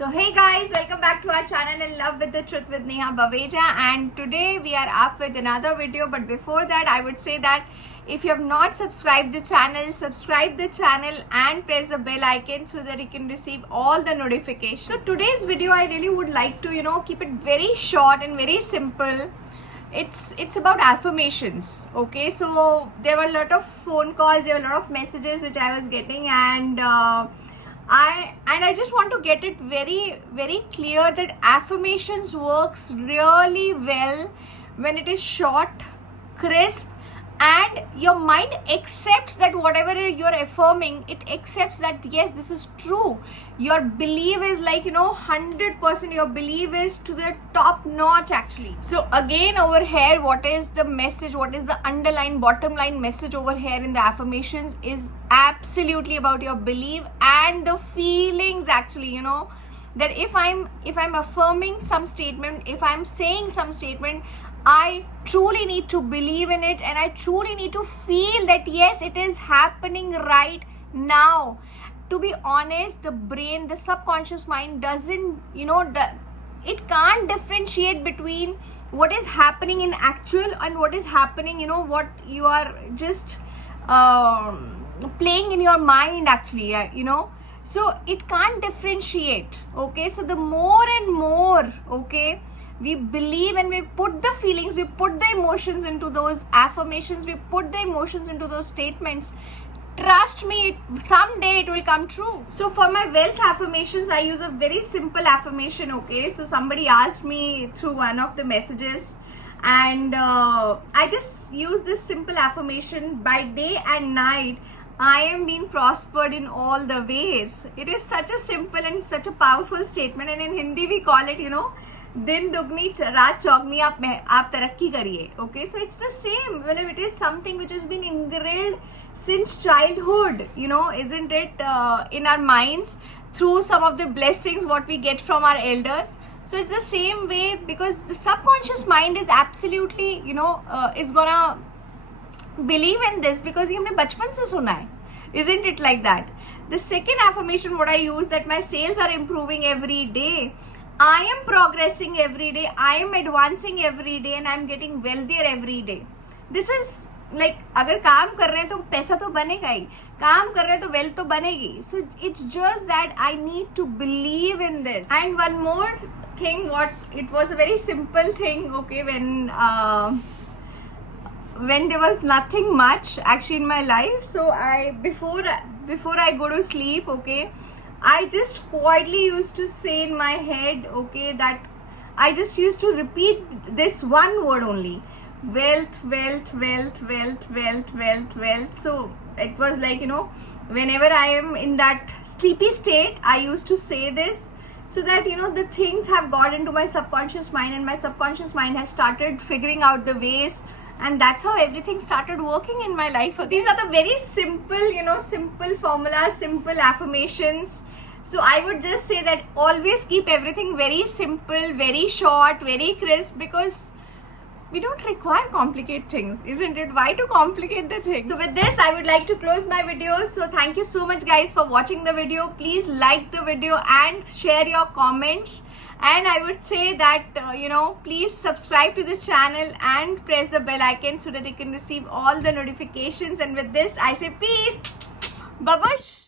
So hey guys, welcome back to our channel In Love with the Truth with Neha Baveja, and today we are up with another video. But before that, I would say that if you have not subscribed the channel, subscribe the channel and press the bell icon so that you can receive all the notifications. So today's video, I really would like to keep it very short and very simple. It's about affirmations. Okay, so there were a lot of phone calls, there were a lot of messages which I was getting, and I just want to get it very, very clear that affirmations works really well when it is short, crisp, and your mind accepts that whatever you're affirming, it accepts that yes, this is true. Your belief is 100%, your belief is to the top notch actually. So again over here, what is the message, what is the underlying bottom line message over here in the affirmations is absolutely about your belief and the feelings actually, that if I'm affirming some statement, if I'm saying some statement, I truly need to believe in it and I truly need to feel that yes, it is happening right now. To be honest, the brain, the subconscious mind doesn't, it can't differentiate between what is happening in actual and what is happening, what you are just playing in your mind actually, So it can't differentiate, okay? So the more and more, okay, we believe and we put the feelings, we put the emotions into those affirmations, we put the emotions into those statements, trust me, someday it will come true. So for my wealth affirmations, I use a very simple affirmation, okay? So somebody asked me through one of the messages, and I just use this simple affirmation: by day and night, I am being prospered in all the ways. It is such a simple and such a powerful statement, and in Hindi we call it, दिन दुगनी रात चौगनी आप तरक्की करिए. Okay, so it's the same. Well, it is something which has been ingrained since childhood, isn't it, in our minds through some of the blessings what we get from our elders. So it's the same way, because the subconscious mind is absolutely, is gonna believe in this because ये हमने बचपन से सुना है, isn't it like that? The second affirmation what I use, that my sales are improving every day, I am progressing every day, I am advancing every day, and I am getting wealthier every day. This is like, अगर काम कर रहे हैं तो पैसा तो बनेगा ही, काम कर रहे हैं तो wealth तो बनेगी. So it's just that I need to believe in this. And one more thing, it was a very simple thing, okay, when there was nothing much actually in my life, so before I go to sleep, okay, I just quietly used to say in my head, okay, that I just used to repeat this one word only: wealth, wealth, wealth, wealth, wealth, wealth, wealth. So it was like, whenever I am in that sleepy state, I used to say this, so that the things have got into my subconscious mind, and my subconscious mind has started figuring out the ways, and that's how everything started working in my life. So these are the very simple, simple formulas, simple affirmations. So I would just say that always keep everything very simple, very short, very crisp, because we don't require complicated things, isn't it? Why to complicate the things? So with this, I would like to close my video. So thank you so much guys for watching the video. Please like the video and share your comments. And I would say that, please subscribe to the channel and press the bell icon so that you can receive all the notifications. And with this, I say peace. Bye-bye.